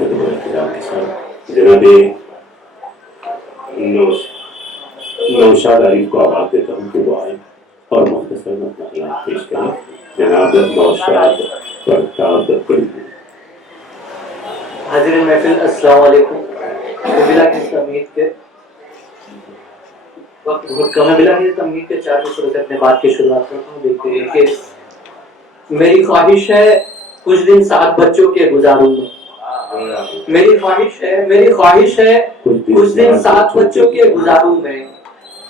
خدمت احترام کے ساتھ جناب نوشاد عارف کو آواز دیتا ہوں کہ وہ آئے اور مختصر میں اپنا خیال پیش کریں. جناب نوشاد پرتاب گڑھ. حاضرین محفل السلام علیکم. بلا کسی امید کے وقت بہت کم ہے، بلا کسی امید کے 4 مصروں سے اپنے بات کی شروعات کرتا ہوں. دیکھتے ہیں کہ میری خواہش ہے کچھ دن ساتھ بچوں کے گزاروں میں. میری خواہش ہے کچھ دن ساتھ بچوں کے گزاروں میں.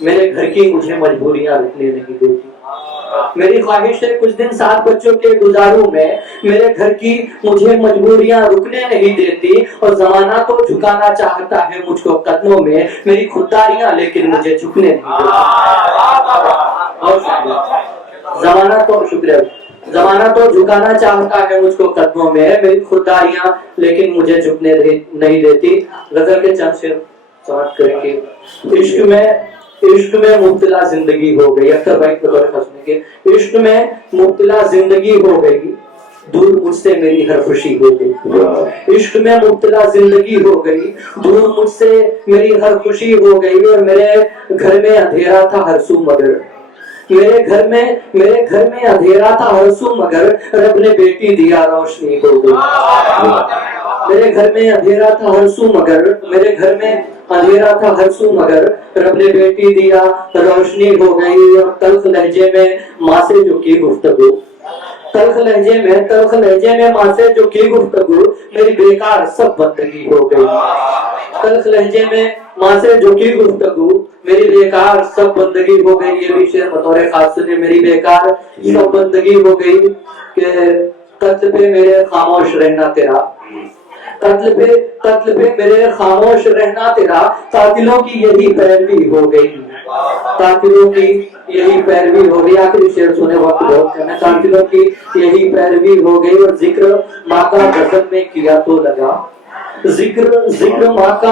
میرے گھر کی مجھے مجبوریاں رکنے نہیں دیتی. میری خواہش ہے کچھ دن ساتھ بچوں کے گزاروں میں. میرے گھر کی مجھے مجبوریاں رکنے نہیں دیتی. اور زمانہ تو جھکانا چاہتا ہے مجھ کو قدموں میں. میری خودداریاں لیکن مجھے جھکنے نہیں دیتی. زمانہ تو جھکانا چاہتا ہے مجھ کو قدموں میں. میری خودداریاں لیکن مجھے جھکنے نہیں دیتی. غزل کے چند شعر سماعت کریں کہ عشق میں مبتلا زندگی ہو گئی. اکثر بھائی کے عشق میں مبتلا زندگی ہو گئی. دور مجھ سے میری ہر خوشی ہو گئی. عشق میں مبتلا زندگی ہو گئی. دور مجھ سے میری ہر خوشی ہو گئی. اور میرے گھر میں اندھیرا تھا ہر سو مگر میرے گھر میں اندھیرا تھا ہر سو مگر رب نے بیٹی دیا روشنی ہو گئی. میرے گھر میں اندھیرا تھا ہر سو مگر رب نے بیٹی دیا روشنی ہو گئی. اور تلخ لہجے میں ماں سے جو کی گفتگو میری بیکار سب بندگی ہو گئی. تلخ لہجے میں ماں سے جو کی گفتگو میری بیکار سب بندگی ہو گئی. یہ بھی شعر بطور خاص سنے. میری بیکار سب بندگی ہو گئی. کہ قتل پہ میرے خاموش رہنا تیرا قتل پہ میرے خاموش رہنا تیرا. قاتلوں کی یہی پیروی ہو گئی. آخری شعر سنے وقت بہت کم ہے. قاتلوں کی یہی پیروی ہو گئی. اور ذکر ماں کا غزل میں کیا تو لگا. ذکر ماں کا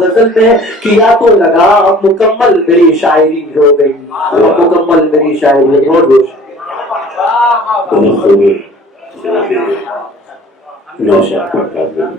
غزل میں کیا تو لگا. اب مکمل میری شاعری ہو گئی. نوشاد پرتاب گڑھ.